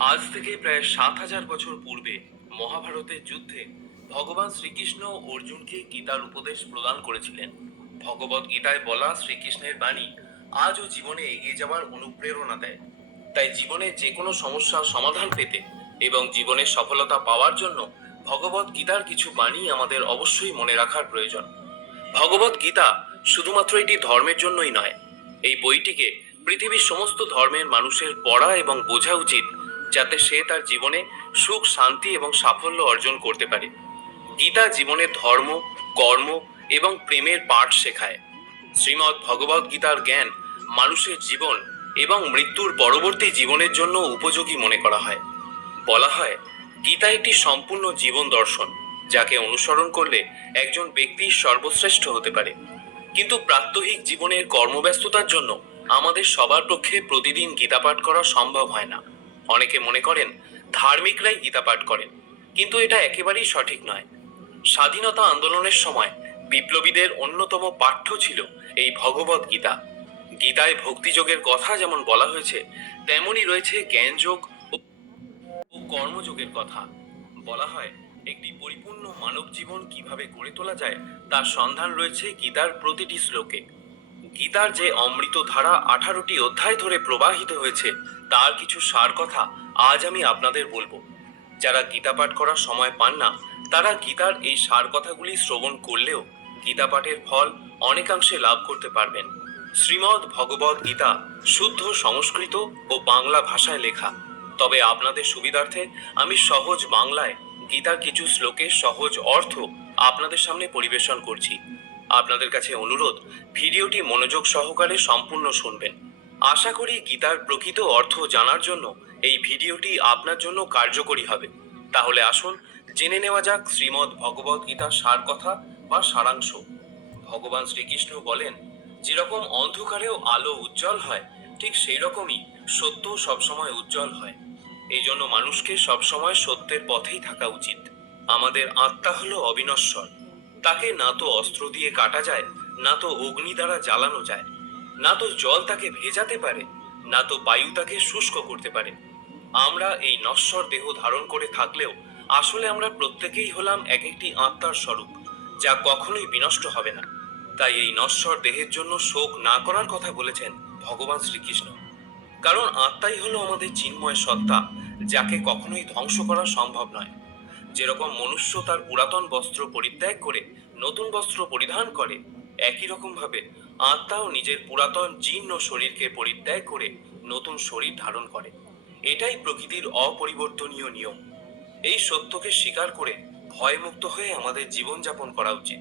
আজ থেকে প্রায় সাত হাজার বছর পূর্বে মহাভারতের যুদ্ধে ভগবান শ্রীকৃষ্ণ অর্জুনকে গীতার উপদেশ প্রদান করেছিলেন। ভগবত গীতায় বলা শ্রীকৃষ্ণের বাণী আজও জীবনে এগিয়ে যাওয়ার অনুপ্রেরণা দেয়। তাই জীবনে যে কোনো সমস্যার সমাধান পেতে এবং জীবনে সফলতা পাওয়ার জন্য ভগবত গীতার কিছু বাণী আমাদের অবশ্যই মনে রাখার প্রয়োজন। ভগবত গীতা শুধুমাত্র এটি ধর্মের জন্যই নয়, এই বইটিকে পৃথিবীর সমস্ত ধর্মের মানুষের পড়া এবং বোঝা উচিত যাতে সে তার জীবনে সুখ, শান্তি এবং সাফল্য অর্জন করতে পারে। গীতা জীবনে ধর্ম, কর্ম এবং প্রেমের পাঠ শেখায়। শ্রীমৎ ভগবত গীতার জ্ঞান মানুষের জীবন এবং মৃত্যুর পরবর্তী জীবনের জন্য উপযোগী মনে করা হয়। বলা হয়, গীতা একটি সম্পূর্ণ জীবন দর্শন, যাকে অনুসরণ করলে একজন ব্যক্তি সর্বশ্রেষ্ঠ হতে পারে। কিন্তু প্রাত্যহিক জীবনের কর্মব্যস্ততার জন্য আমাদের সবার পক্ষে প্রতিদিন গীতা পাঠ করা সম্ভব হয় না। অনেকে মনে করেন ধার্মিকরাই গীতা পাঠ করেন, কিন্তু এটা একেবারেই সঠিক নয়। স্বাধীনতা আন্দোলনের সময় বিপ্লবীদের অন্যতম পাঠ্য ছিল এই ভগবত গীতা। গীতায় ভক্তিযোগের কথা যেমন বলা হয়েছে, তেমনই রয়েছে জ্ঞানযোগ ও কর্মযোগের কথা। বলা হয়, একটি পরিপূর্ণ মানব জীবন কীভাবে গড়ে তোলা যায় তার সন্ধান রয়েছে গীতার প্রতিটি শ্লোকে। গীতার যে অমৃত ধারা আঠারোটি অধ্যায় ধরে প্রবাহিত হয়েছে তার কিছু সার কথা আজ আমি আপনাদের বলব। যারা গীতা পাঠ করার সময় পান না, তারা গীতার এই সার কথাগুলি শ্রবণ করলেও গীতা পাঠের ফল অনেকাংশে লাভ করতে পারবেন। শ্রীমদ্ ভগবত গীতা শুদ্ধ, সংস্কৃত ও বাংলা ভাষায় লেখা। তবে আপনাদের সুবিধার্থে আমি সহজ বাংলায় গীতার কিছু শ্লোকের সহজ অর্থ আপনাদের সামনে পরিবেশন করছি। আপনাদের কাছে অনুরোধ, ভিডিওটি মনোযোগ সহকারে সম্পূর্ণ শুনবেন। আশা করি গীতার প্রকৃত অর্থ জানার জন্য এই ভিডিওটি আপনার জন্য কার্যকরী হবে। তাহলে আসুন, জেনে নেওয়া যাক শ্রীমদ্ ভগবত গীতার সার কথা বা সারাংশ। ভগবান শ্রীকৃষ্ণ বলেন, যেরকম অন্ধকারেও আলো উজ্জ্বল হয়, ঠিক সেই রকমই সত্য সবসময় উজ্জ্বল হয়। এই জন্য মানুষকে সবসময় সত্যের পথেই থাকা উচিত। আমাদের আত্মা হলো অবিনশ্বর। তাকে না তো অস্ত্র দিয়ে কাটা যায়, না তো অগ্নি দ্বারা জ্বালানো যায়। না তো জল তাকে ভেজাতে পারে, না তো বায়ু তাকে শুষ্ক করতে পারে। আমরা এই নশ্বর দেহ ধারণ করে থাকলেও আসলে আমরা প্রত্যেকেই হলাম এক একটি আত্মার স্বরূপ, যা কখনোই বিনষ্ট হবে না। তাই এই নশ্বর দেহের জন্য শোক না করার কথা বলেছেন ভগবান শ্রীকৃষ্ণ। কারণ আত্মাই হলো আমাদের চিন্ময় সত্তা, যাকে কখনোই ধ্বংস করা সম্ভব নয়। যেরকম মনুষ্য তার পুরাতন বস্ত্র পরিত্যাগ করে, নতুন বস্ত্র পরিধান করে একই রকম ভাবে আত্মাও নিজের পুরাতন জীর্ণ শরীরকে পরিত্যাগ করে নতুন শরীর ধারণ করে। এটাই প্রকৃতির অপরিবর্তনীয় নিয়ম। এই সত্যকে স্বীকার করে ভয়মুক্ত হয়ে আমাদের জীবনযাপন করা উচিত।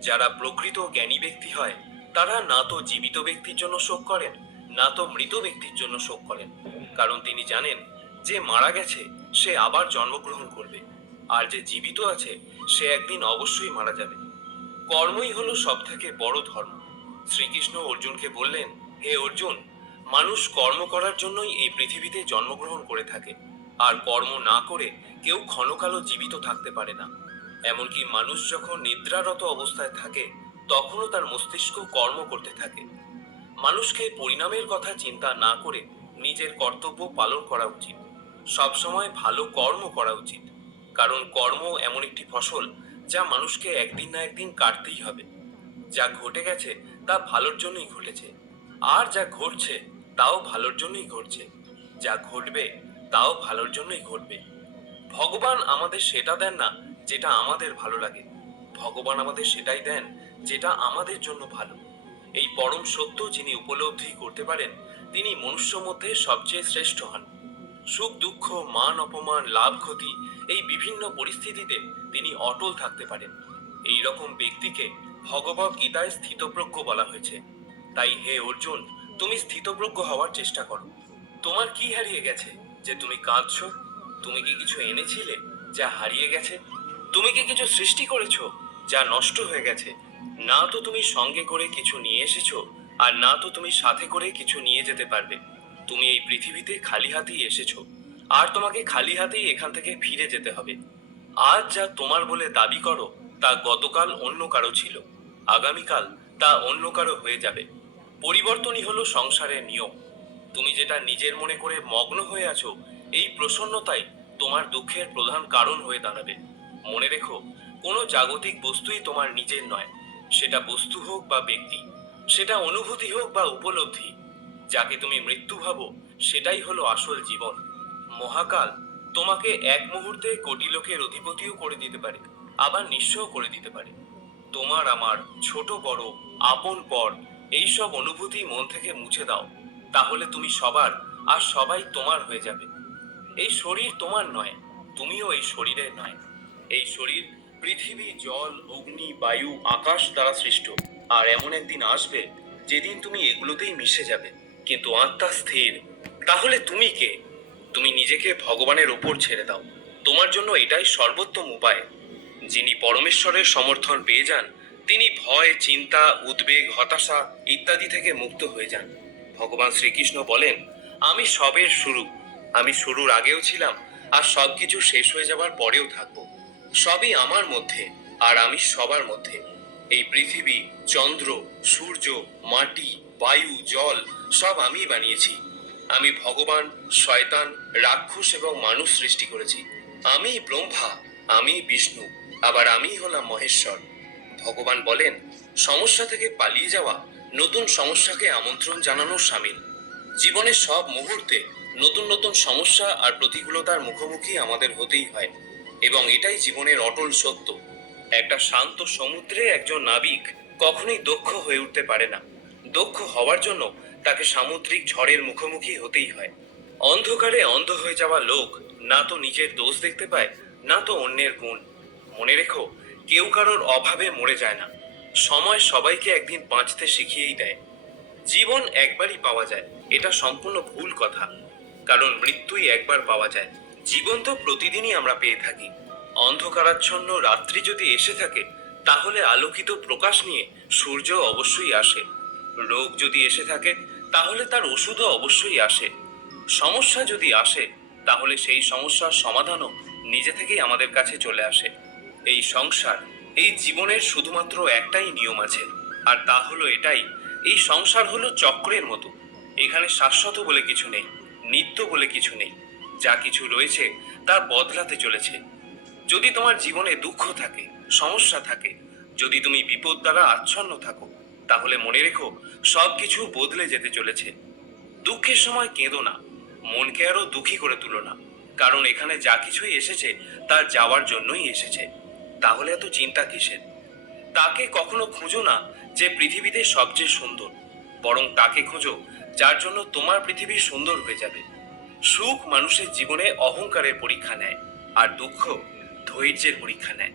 যারা প্রকৃত জ্ঞানী ব্যক্তি হয়, তারা না তো জীবিত ব্যক্তির জন্য শোক করেন, না তো মৃত ব্যক্তির জন্য শোক করেন। কারণ তিনি জানেন, যে মারা গেছে, সে আবার জন্মগ্রহণ করবে। আর যে জীবিত আছে, সে একদিন অবশ্যই মারা যাবে। কর্মই হলো সব থেকে বড় ধর্ম। শ্রীকৃষ্ণ অর্জুনকে বললেন, হে অর্জুন, মানুষ কর্ম করার জন্যই এই পৃথিবীতে জন্মগ্রহণ করে থাকে। আর কর্ম না করে কেউ ক্ষণকালও জীবিত থাকতে পারে না। এমনকি মানুষ যখন নিদ্রারত অবস্থায় থাকে, তখনও তার মস্তিষ্ক কর্ম করতে থাকে। মানুষকে পরিণামের কথা চিন্তা না করে নিজের কর্তব্য পালন করা উচিত। সবসময় ভালো কর্ম করা উচিত। কারণ কর্ম এমন একটি ফসল যা মানুষকে একদিন না একদিন কাটতেই হবে। যা ঘটে গেছে, তা ভালোর জন্যই ঘটেছে। আর যা ঘটছে, তাও ভালোর জন্যই ঘটছে। যা ঘটবে, তাও ভালোর জন্যই ঘটবে। ভগবান আমাদের সেটা দেন না যেটা আমাদের ভালো লাগে। ভগবান আমাদের সেটাই দেন যেটা আমাদের জন্য ভালো। এই পরম সত্য যিনি উপলব্ধি করতে পারেন, তিনি মনুষ্য মধ্যে সবচেয়ে শ্রেষ্ঠ হন। সুখ, দুঃখ, মান অপমান, লাভ, ক্ষতি এই বিভিন্ন পরিস্থিতিতে তিনি অটল থাকতে পারেন। এই রকম ব্যক্তিকে ভগবত গীতায় স্থিতপ্রজ্ঞ বলা হয়েছে। তাই হে অর্জুন, তুমি স্থিতপ্রজ্ঞ হওয়ার চেষ্টা করো। তোমার কি হারিয়ে গেছে যে তুমি কাঁদছো? তুমি কি কিছু এনেছিলে যা হারিয়ে গেছে? তুমি কি কিছু সৃষ্টি করেছ যা নষ্ট হয়ে গেছে? না তো তুমি সঙ্গে করে কিছু নিয়ে এসেছ, আর না তো তুমি সাথে করে কিছু নিয়ে যেতে পারবে। তুমি এই পৃথিবীতে খালি হাতেই এসেছ। আর তোমাকে খালি হাতেই এখান থেকে ফিরে যেতে হবে। আজ যা তোমার বলে দাবি করো, তা গতকাল অন্য কারও ছিল। আগামীকাল তা অন্য কারও হয়ে যাবে। পরিবর্তনই হলো সংসারের নিয়ম। তুমি যেটা নিজের মনে করে মগ্ন হয়ে আছো, এই প্রসন্নতাই তোমার দুঃখের প্রধান কারণ হয়ে দাঁড়াবে। মনে রেখো, কোনো জাগতিক বস্তুই তোমার নিজের নয়। সেটা বস্তু হোক বা ব্যক্তি, সেটা অনুভূতি হোক বা উপলব্ধি যাকে তুমি মৃত্যু ভাবো, সেটাই হলো আসল জীবন। মহাকাল তোমাকে এক মুহূর্তে কোটি লোকের অধিপতিও করে দিতে পারে, আবার নিঃস্বও করে দিতে পারে। তোমার আমার ছোট বড় আপন পর এইসব অনুভূতি মন থেকে মুছে দাও, তাহলে তুমি সবার আর সবাই তোমার হয়ে যাবে। এই শরীর তোমার নয়, তুমিও এই শরীরের নয়। এই শরীর পৃথিবী, জল, অগ্নি, বায়ু, আকাশ দ্বারা সৃষ্ট। আর এমন একদিন আসবে, যেদিন তুমি এগুলোতেই মিশে যাবে। কিন্তু আত্মা স্থির। তাহলে তুমি কে? তুমি নিজেকে ভগবানের ওপর ছেড়ে দাও। তোমার জন্য এটাই সর্বোত্তম উপায়। যিনি পরমেশ্বরের সমর্থন পেয়ে যান, তিনি ভয়, চিন্তা, উদ্বেগ, হতাশা ইত্যাদি থেকে মুক্ত হয়ে যান। ভগবান শ্রীকৃষ্ণ বলেন, আমি সবের শুরু। আমি শুরুর আগেও ছিলাম, আর সবকিছু শেষ হয়ে যাবার পরেও থাকব। সবই আমার মধ্যে, আর আমি সবার মধ্যে। এই পৃথিবী, চন্দ্র, সূর্য, মাটি, বায়ু, জল, সব আমি বানিয়েছি। আমি ভগবান, শয়তান, রাক্ষস এবং মানুষ সৃষ্টি করেছি। আমি ব্রহ্মা আমি বিষ্ণু, আবার আমি হলাম মহেশ্বর। ভগবান বলেন, সমস্যা থেকে পালিয়ে যাওয়া, নতুন সমস্যাকে আমন্ত্রণ জানানোর সামিল। জীবনের সব মুহূর্তে নতুন নতুন সমস্যা আর প্রতিকূলতার মুখোমুখি আমাদের হতেই হয়, এবং এটাই জীবনের অটল সত্য। একটা শান্ত সমুদ্রে একজন নাবিক কখনোই দক্ষ হয়ে উঠতে পারে না। দক্ষ হওয়ার জন্য তাকে সামুদ্রিক ঝড়ের মুখোমুখি হতেই হয়। অন্ধকারে অন্ধ হয়ে যাওয়া লোক না তো নিজের দোষ দেখতে পায়, না তো অন্যের গুণ। মনে রেখো, কেউ কারোর অভাবে মরে যায় না। সময় সবাইকে একদিন বাঁচতে শিখিয়েই দেয়। জীবন একবারই পাওয়া যায়, এটা সম্পূর্ণ ভুল কথা। কারণ মৃত্যুই একবার পাওয়া যায়। জীবন তো প্রতিদিনই আমরা পেয়ে থাকি। অন্ধকারাচ্ছন্ন রাত্রি যদি এসে থাকে, তাহলে আলোকিত প্রকাশ নিয়ে সূর্য অবশ্যই আসে। রোগ যদি এসে থাকে, তাহলে তার ওষুধও অবশ্যই আসে। সমস্যা যদি আসে, তাহলে সেই সমস্যার সমাধানও নিজে থেকেই আমাদের কাছে চলে আসে। এই সংসার, এই জীবনের শুধুমাত্র একটাই নিয়ম আছে, আর তা হলো এটাই, এই সংসার হলো চক্রের মতো। এখানে শাশ্বত বলে কিছু নেই, নিত্য বলে কিছু নেই। যা কিছু রয়েছে, তা বদলাতে চলেছে। যদি তোমার জীবনে দুঃখ থাকে, সমস্যা থাকে, যদি তুমি বিপদ দ্বারা আচ্ছন্ন থাকো, তাহলে মনে রেখো সবকিছু বদলে যেতে চলেছে। দুঃখের সময় কেঁদো না, মনকে আরও দুঃখী করে তুলো না, কারণ এখানে যা কিছুই এসেছে, তা যাওয়ার জন্যই এসেছে। তাহলে এত চিন্তা কিসের? তাকে কখনো খুঁজো না যে পৃথিবীতে সবচেয়ে সুন্দর, বরং তাকে খোঁজো যার জন্য তোমার পৃথিবী সুন্দর হয়ে যাবে। সুখ মানুষের জীবনে অহংকারের পরীক্ষা নেয়, আর দুঃখ ধৈর্যের পরীক্ষা নেয়।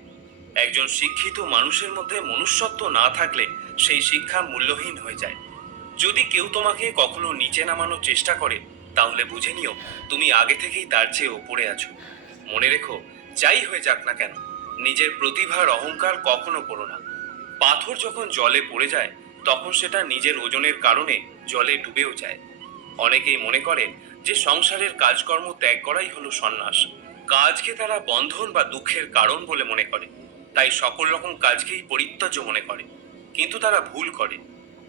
একজন শিক্ষিত মানুষের মধ্যে মনুষ্যত্ব না থাকলে সেই শিক্ষা মূল্যহীন হয়ে যায়। যদি কেউ তোমাকে কখনো নিচে নামানোর চেষ্টা করে, তাহলে বুঝে নিও তুমি আগে থেকেই তার চেয়ে ওপরে আছো। মনে রেখো, যাই হয়ে যাক না কেন, নিজের প্রতিভার অহংকার কখনো করো না। পাথর যখন জলে পড়ে যায়, তখন সেটা নিজের ওজনের কারণে জলে ডুবেও যায়। অনেকেই মনে করে যে সংসারের কাজকর্ম ত্যাগ করাই হলো সন্ন্যাস। কাজকে তারা বন্ধন বা দুঃখের কারণ বলে মনে করে। তাই সকল রকম কাজকেই পরিত্যাজ্য মনে করে। কিন্তু তারা ভুল করে।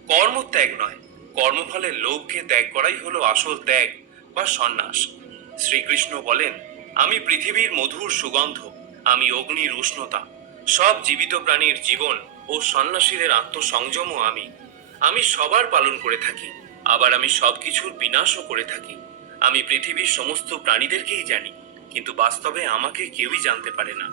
কর্ম ত্যাগ নয়। কর্মফলের লোভকে ত্যাগ করাই হলো আসল ত্যাগ বা সন্ন্যাস। শ্রীকৃষ্ণ বলেন, আমি পৃথিবীর মধুর সুগন্ধ, আমি অগ্নির উষ্ণতা, সব জীবিত প্রাণীর জীবন ও সন্ন্যাসীদের আত্মসংযমও আমি। আমি সবার পালন করে থাকি, আবার আমি সবকিছুর বিনাশও করে থাকি। আমি পৃথিবীর সমস্ত প্রাণীদেরকেই জানি। কিন্তু বাস্তবে আমাকে কেউই জানতে পারে না।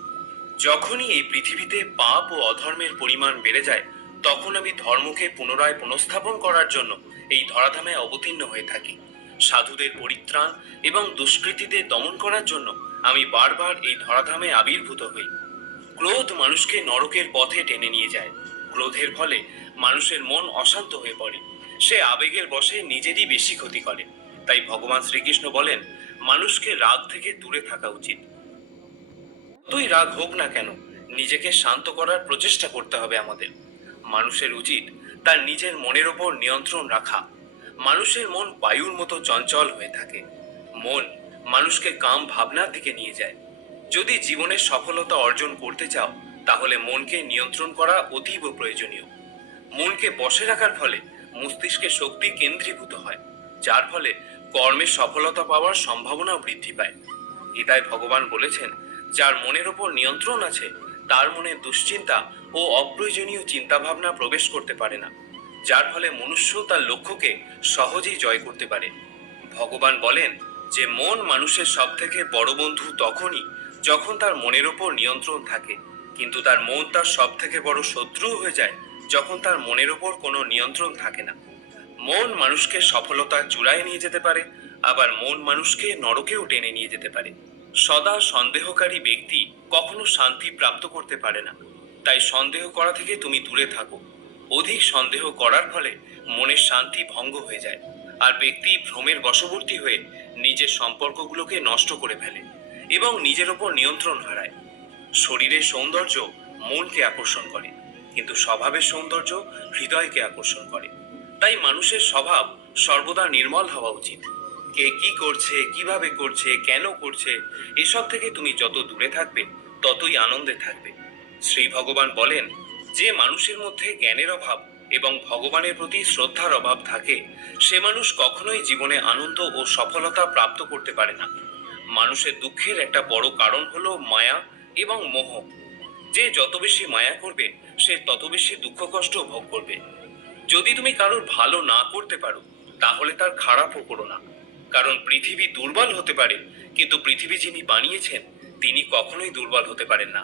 যখনই এই পৃথিবীতে পাপ ও অধর্মের পরিমাণ বেড়ে যায়, তখন আমি ধর্মকে পুনরায় পুনঃস্থাপন করার জন্য এই ধরাধামে অবতীর্ণ হয়ে থাকি। সাধুদের পরিত্রাণ এবং দুষ্কৃতীদের দমন করার জন্য আমি বারবার এই ধরাধামে আবির্ভূত হই। ক্রোধ মানুষকে নরকের পথে টেনে নিয়ে যায়। ক্রোধের ফলে মানুষের মন অশান্ত হয়ে পড়ে। সে আবেগের বশে নিজেরই বেশি ক্ষতি করে। তাই ভগবান শ্রীকৃষ্ণ বলেন মানুষকে রাগ থেকে দূরে থাকা উচিত। তুই রাগ হোক না কেন, নিজেকে শান্ত করার প্রচেষ্টা করতে হবে আমাদের। মানুষের উচিত তার নিজের মনের ওপর নিয়ন্ত্রণ রাখা। মানুষের মন বায়ুর মতো চঞ্চল হয়ে থাকে। মন মানুষকে কাম ভাবনার দিকে নিয়ে যায়। যদি জীবনের সফলতা অর্জন করতে চাও, তাহলে মনকে নিয়ন্ত্রণ করা অতীব প্রয়োজনীয়। মনকে বসে রাখার ফলে মস্তিষ্কে শক্তি কেন্দ্রীভূত হয়, যার ফলে কর্মে সফলতা পাওয়ার সম্ভাবনাও বৃদ্ধি পায়। গীতায় ভগবান বলেছেন, যার মনের ওপর নিয়ন্ত্রণ আছে, তার মনে দুশ্চিন্তা ও অপ্রয়োজনীয় চিন্তাভাবনা প্রবেশ করতে পারে না। যার ফলে মনুষ্য তার লক্ষ্যকে সহজেই জয় করতে পারে। ভগবান বলেন যে, মন মানুষের সব থেকে বড় বন্ধু তখনই যখন তার মনের ওপর নিয়ন্ত্রণ থাকে। কিন্তু তার মন তার সব থেকে বড় শত্রু হয়ে যায় যখন তার মনের ওপর কোনো নিয়ন্ত্রণ থাকে না। মন মানুষকে সফলতা চূড়ায় নিয়ে যেতে পারে, আবার মন মানুষকে নরকেও টেনে নিয়ে যেতে পারে। সদা সন্দেহকারী ব্যক্তি কখনো শান্তি প্রাপ্ত করতে পারে না। তাই সন্দেহ করা থেকে তুমি দূরে থাকো। অধিক সন্দেহ করার ফলে মনের শান্তি ভঙ্গ হয়ে যায়, আর ব্যক্তি ভ্রমের বশবর্তী হয়ে নিজের সম্পর্কগুলোকে নষ্ট করে ফেলে এবং নিজের ওপর নিয়ন্ত্রণ হারায়। শরীরের সৌন্দর্য মনকে আকর্ষণ করে, কিন্তু স্বভাবের সৌন্দর্য হৃদয়কে আকর্ষণ করে। তাই মানুষের স্বভাব সর্বদা নির্মল হওয়া উচিত। কে কি করছে, কীভাবে করছে, কেন করছে, এসব থেকে তুমি যত দূরে থাকবে, ততই আনন্দে থাকবে। শ্রী ভগবান বলেন, যে মানুষের মধ্যে জ্ঞানের অভাব এবং ভগবানের প্রতি শ্রদ্ধার অভাব থাকে, সে মানুষ কখনোই জীবনে আনন্দ ও সফলতা প্রাপ্ত করতে পারে না। মানুষের দুঃখের একটা বড় কারণ হলো মায়া এবং মোহ। যে যত বেশি মায়া করবে, সে তত বেশি দুঃখ কষ্ট ভোগ করবে। যদি তুমি কারোর ভালো না করতে পারো, তাহলে তার খারাপও করো না। কারণ পৃথিবী দুর্বল হতে পারে, কিন্তু পৃথিবী যিনি বানিয়েছেন, তিনি কখনোই দুর্বল হতে পারেন না।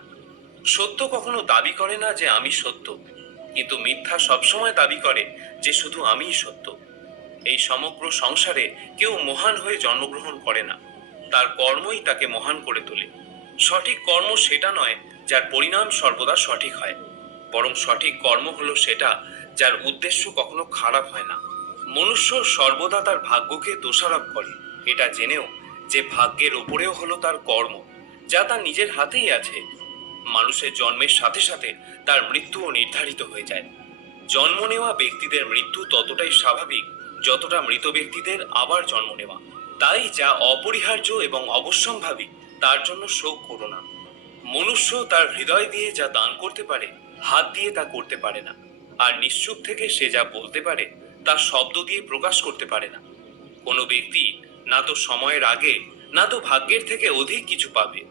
সত্য কখনো দাবি করে না যে আমি সত্য, কিন্তু মিথ্যা সবসময় দাবি করে যে শুধু আমিই সত্য। এই সমগ্র সংসারে কেউ মহান হয়ে জন্মগ্রহণ করে না। তার কর্মই তাকে মহান করে তোলে। সঠিক কর্ম সেটা নয় যার পরিণাম সর্বদা সঠিক হয়। বরং সঠিক কর্ম হলো সেটা যার উদ্দেশ্য কখনো খারাপ হয় না। মনুষ্য সর্বদা তার ভাগ্যকে দোষারোপ করে। এটা জেনেও যে ভাগ্যের ওপরেও হলো তার কর্ম, যা তার নিজের হাতেই আছে। মানুষের জন্মের সাথে সাথে তার মৃত্যুও নির্ধারিত হয়ে যায়। জন্ম নেওয়া ব্যক্তিদের মৃত্যু ততটাই স্বাভাবিক, যতটা মৃত ব্যক্তিদের আবার জন্ম নেওয়া। তাই যা অপরিহার্য এবং অবশ্যম্ভাবী, তার জন্য শোক করো না। মনুষ্য তার হৃদয় দিয়ে যা দান করতে পারে, হাত দিয়ে তা করতে পারে না। আর নিশ্চুপ থেকে সে যা বলতে পারে তা শব্দ দিয়ে প্রকাশ করতে পারে না। কোনো ব্যক্তি না তো সময়ের আগে, না তো ভাগ্যের থেকে অধিক কিছু পাবে।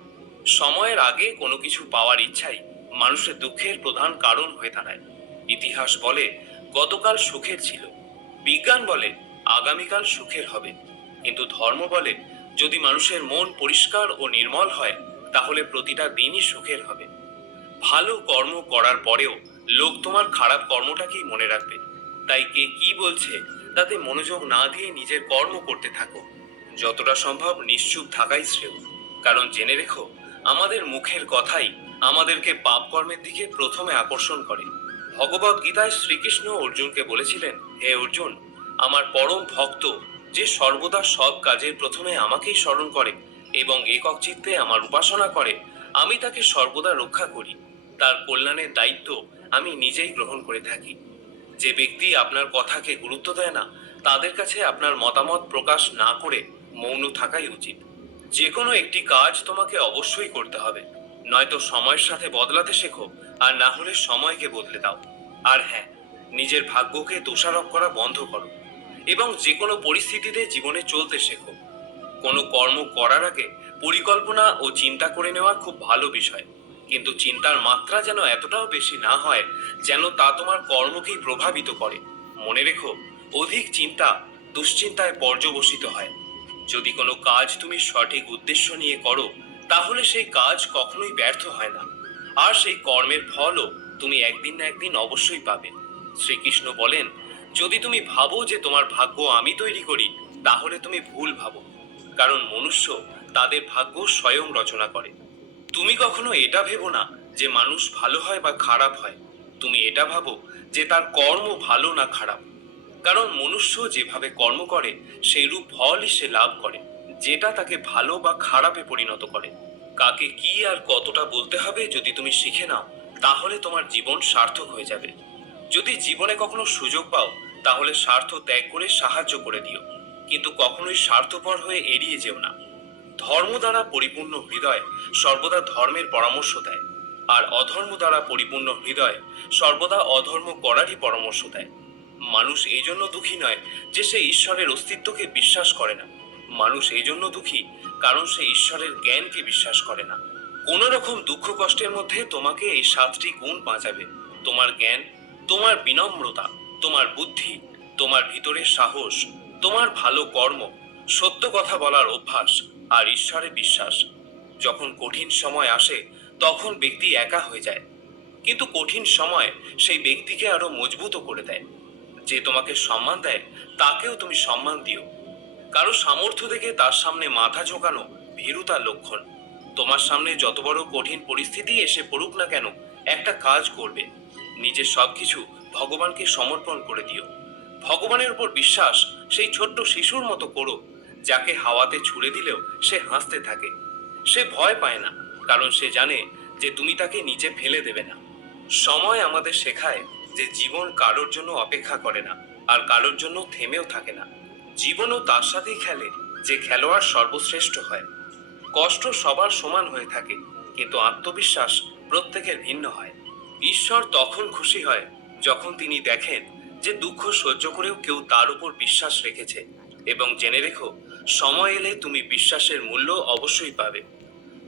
সময়ের আগে কোনো কিছু পাওয়ার ইচ্ছাই মানুষের দুঃখের প্রধান কারণ হয়ে দাঁড়ায়। ইতিহাস বলে, গতকাল সুখের ছিল। বিজ্ঞান বলে, আগামীকাল সুখের হবে। কিন্তু ধর্ম বলে, যদি মানুষের মন পরিষ্কার ও নির্মল হয়, তাহলে প্রতিটা দিনই সুখের হবে। ভালো কর্ম করার পরেও লোক তোমার খারাপ কর্মটাকেই মনে রাখবে। তাই কে কি বলছে তাতে মনোযোগ না দিয়ে নিজের কর্ম করতে থাকো। যতটা সম্ভব নিশ্চুপ থাকাই শ্রেয়। কারণ জেনে রেখো, আমাদের মুখের কথাই আমাদেরকে পাপ কর্মের দিকে প্রথমে আকর্ষণ করে। ভগবত গীতায় শ্রীকৃষ্ণ অর্জুনকে বলেছিলেন, হে অর্জুন, আমার পরম ভক্ত, যে সর্বদা সব কাজের প্রথমে আমাকেই স্মরণ করে এবং একক চিত্তে আমার উপাসনা করে, আমি তাকে সর্বদা রক্ষা করি। তার কল্যাণের দায়িত্ব আমি নিজেই গ্রহণ করে থাকি। যে ব্যক্তি আপনার কথাকে গুরুত্ব দেয় না, তাদের কাছে আপনার মতামত প্রকাশ না করে মৌন থাকাই উচিত। যে কোনো একটি কাজ তোমাকে অবশ্যই করতে হবে। নয়তো সময়ের সাথে বদলাতে শেখো, আর না হলে সময়কে বদলে দাও। আর হ্যাঁ নিজের ভাগ্যকে দোষারোপ করা বন্ধ করো, এবং যে কোনো পরিস্থিতিতে জীবনে চলতে শেখো। কোনো কর্ম করার আগে পরিকল্পনা ও চিন্তা করে নেওয়া খুব ভালো বিষয়। কিন্তু চিন্তার মাত্রা যেন এতটাও বেশি না হয় যেন তা তোমার কর্মকেই প্রভাবিত করে। মনে রেখো, অধিক চিন্তা দুশ্চিন্তায় পর্যবসিত হয়। যদি কোনো কাজ তুমি সঠিক উদ্দেশ্য নিয়ে করো, তাহলে সেই কাজ কখনোই ব্যর্থ হয় না। আর সেই কর্মের ফলও তুমি একদিন না একদিন অবশ্যই পাবে। শ্রীকৃষ্ণ বলেন, যদি তুমি ভাবো যে তোমার ভাগ্য আমি তৈরি করি, তাহলে তুমি ভুল ভাবো। কারণ মনুষ্য তাদের ভাগ্য স্বয়ং রচনা করে। তুমি কখনো এটা ভেবো না যে মানুষ ভালো হয় বা খারাপ হয়। তুমি এটা ভাবো যে তার কর্ম ভালো না খারাপ। কারণ মনুষ্য যেভাবে কর্ম করে, সেইরূপ ফলই সে লাভ করে, যেটা তাকে ভালো বা খারাপে পরিণত করে। কাকে কি আর কতটা বলতে হবে যদি তুমি শিখে নাও, তাহলে তোমার জীবন সার্থক হয়ে যাবে। যদি জীবনে কখনো সুযোগ পাও, তাহলে স্বার্থ ত্যাগ করে সাহায্য করে দিও। কিন্তু কখনোই স্বার্থপর হয়ে এড়িয়ে যেও না। ধর্ম দ্বারা পরিপূর্ণ হৃদয় সর্বদা ধর্মের পরামর্শ দেয়, আর অধর্ম দ্বারা পরিপূর্ণ হৃদয় সর্বদা অধর্ম করারই পরামর্শ দেয়। মানুষ এই জন্য দুঃখী নয় যে সে ঈশ্বরের অস্তিত্বকে বিশ্বাস করে না। মানুষ এই জন্য দুঃখী কারণ সে ঈশ্বরের জ্ঞানকে বিশ্বাস করে না। কোনো রকম দুঃখ কষ্টের মধ্যে তোমাকে এই সাতটি গুণ বাঁচাবে। তোমার জ্ঞান, তোমার বিনম্রতা, তোমার বুদ্ধি, তোমার ভিতরের সাহস, তোমার ভালো কর্ম, সত্য কথা বলার অভ্যাস আর ঈশ্বরে বিশ্বাস। যখন কঠিন সময় আসে, তখন ব্যক্তি একা হয়ে যায়। কিন্তু কঠিন সময় সেই ব্যক্তিকে আরও মজবুত করে দেয়। যে তোমাকে সম্মান দেয়, তাকেও তুমি সম্মান দিও। কারও সামর্থ্য দেখে তার সামনে মাথা ঝোঁকানো ভীরুতার লক্ষণ। তোমার সামনে যত বড় কঠিন পরিস্থিতি এসে পড়ুক না কেন, একটা কাজ করবে। নিজের সবকিছু ভগবানকে সমর্পণ করে দিও। ভগবানের উপর বিশ্বাস সেই ছোট্ট শিশুর মতো করো যাকে হাওয়াতে ছুড়ে দিলেও সে হাসতে থাকে। সে ভয় পায় না, কারণ সে জানে যে তুমি তাকে নিচে ফেলে দেবে না। সময় আমাদের শেখায় যে জীবন কারোর জন্য অপেক্ষা করে না, আর কারোর জন্য থেমেও থাকে না। জীবনও তার সাথেই খেলে, যে খেলোয়াড় সর্বশ্রেষ্ঠ হয়। কষ্ট সবার সমান হয়ে থাকে, কিন্তু আত্মবিশ্বাস প্রত্যেকের ভিন্ন হয়। ঈশ্বর তখন খুশি হয় যখন তিনি দেখেন যে দুঃখ সহ্য করেও কেউ তার উপর বিশ্বাস রেখেছে। এবং জেনে রেখো, সময় এলে তুমি বিশ্বাসের মূল্য অবশ্যই পাবে।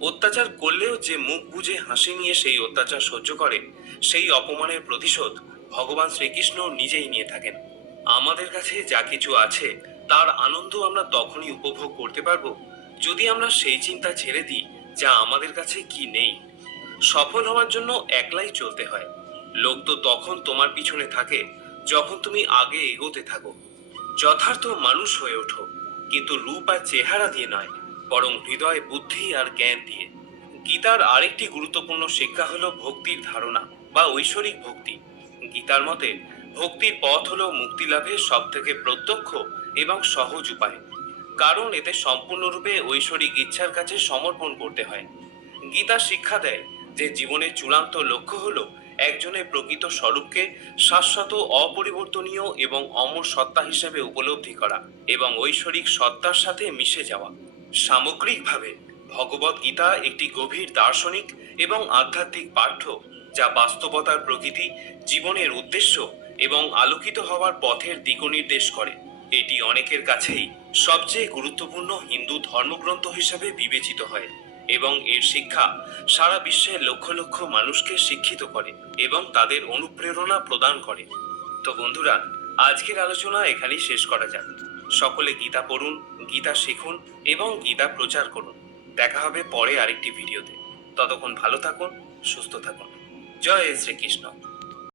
অত্যাচার করলেও যে মুখ বুজে হাসি নিয়ে সেই অত্যাচার সহ্য করে, সেই অপমানের প্রতিশোধ ভগবান শ্রীকৃষ্ণ নিজেই নিয়ে থাকেন। আমাদের কাছে যা কিছু আছে, তার আনন্দ আমরা তখনই উপভোগ করতে পারব যদি আমরা সেই চিন্তা ছেড়ে দিই যা আমাদের কাছে কি নেই। সফল হওয়ার জন্য একলাই চলতে হয়। লোক তো তখন তোমার পিছনে থাকে, যখন তুমি আগে এগোতে থাকো। যথার্থ মানুষ হয়ে ওঠো, কিন্তু রূপ আর চেহারা দিয়ে নয়, বরং হৃদয়, বুদ্ধি আর জ্ঞান দিয়ে। গীতার আরেকটি গুরুত্বপূর্ণ শিক্ষা হলো ভক্তির ধারণা বা ঐশ্বরিক ভক্তি। গীতার মতে, ভক্তির পথ হলো মুক্তি লাভের সব থেকে প্রত্যক্ষ এবং সহজ উপায়। কারণ এতে সম্পূর্ণরূপে ঐশ্বরিক ইচ্ছার কাছে সমর্পণ করতে হয়। গীতা শিক্ষা দেয় যে জীবনের চূড়ান্ত লক্ষ্য হলো একজনের প্রকৃত স্বরূপকে শাশ্বত, অপরিবর্তনীয় এবং অমর সত্তা হিসেবে উপলব্ধি করা এবং ঐশ্বরিক সত্তার সাথে মিশে যাওয়া। সামগ্রিকভাবে, ভগবত গীতা একটি গভীর দার্শনিক এবং আধ্যাত্মিক পাঠ্য যা বাস্তবতার প্রকৃতি, জীবনের উদ্দেশ্য এবং আলোকিত হওয়ার পথের দিকনির্দেশ করে। এটি অনেকের কাছেই সবচেয়ে গুরুত্বপূর্ণ হিন্দু ধর্মগ্রন্থ হিসেবে বিবেচিত হয়। এবং এর শিক্ষা সারা বিশ্বের লক্ষ লক্ষ মানুষকে শিক্ষিত করে এবং তাদের অনুপ্রেরণা প্রদান করে। তো বন্ধুরা, আজকের আলোচনা এখানেই শেষ করা যাক। সকলে গীতা পড়ুন, গীতা শিখুন এবং গীতা প্রচার করুন। দেখা হবে পরে আরেকটি ভিডিওতে। ততক্ষণ ভালো থাকুন, সুস্থ থাকুন। জয় শ্রীকৃষ্ণ।